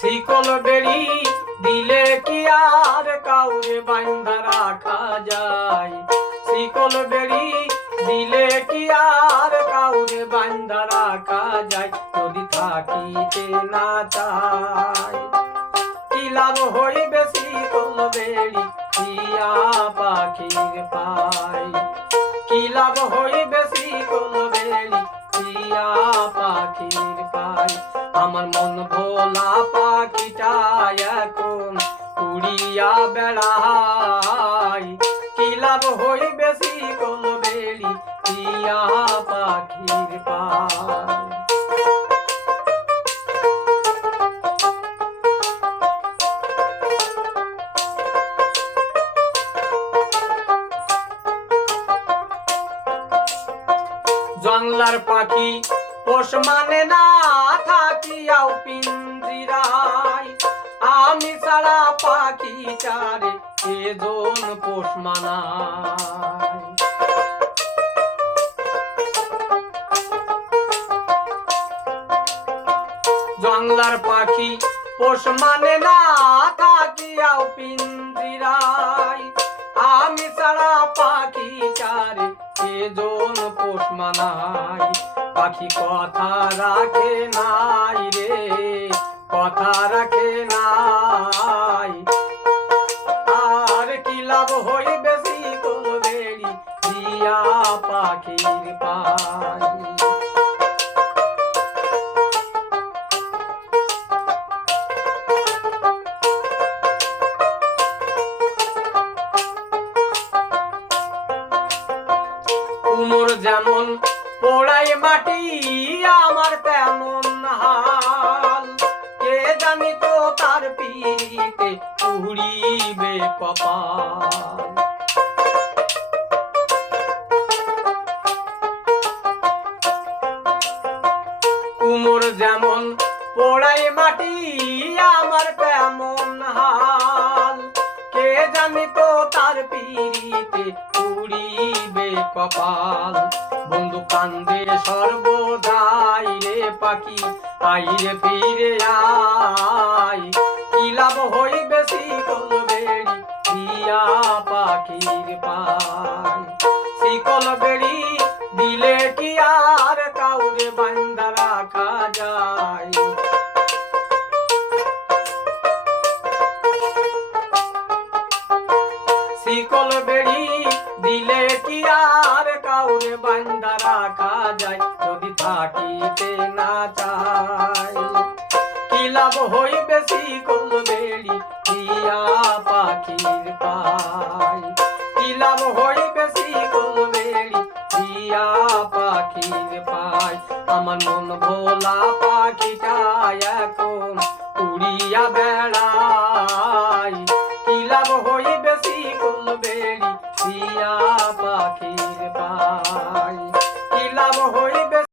শিকল বেড়ি দিলে কি আর কাউরে বান্ধা রাখা যায়? শিকল বেড়ি দিলে কি আর কাউরে বান্ধা রাখা যায়? যদি থাকিতে না চায়, কি লাভ হইবে শিকল বেড়ি উড়িয়া বেড়াই। কি লাভ হইবে শিকল বেড়ি দিয়া পাখির পাই জংলার পাখি পোষ মানে না। ছাড়া পাখি চারে এজন পোষ মানায়। জংলার পাখি পোষ মানে না থাকিয়াও পিঞ্জিরাই আমি ছাড়া পাখি চারে এজন পোষ মানাই পাখি কথা রাখে নাই রে, কথা রাখে পাখির পাই। কুমোর যেমন পোড়াই মাটি, আমার তেমন হাল। কে জানি তো তার পিড়িতে উড়িবে কপাল? উড়িবে কপাল। বন্ধু কান্দে সর্বদাই রে পাখি, আইরে ফিরে আই কি লাভ হইবে শিকল বেড়ি দিয়া পাখির পাই শিকল বেড়ি দিলে কি আর বান্ধা রাখা যায় যদি থাকিতে না চায় কি লাভ হইবে শিকল বেড়ি পিয়া পাখির পাই। কি লাভ হইবে শিকল বেড়ি পিয়া পাখির পাই। আমার মন ভোলা পাখিটাই এখন উড়িয়া বেড়াই। কি লাভ হইবে শিকল বেড়ি পিয়া পাখির পাই।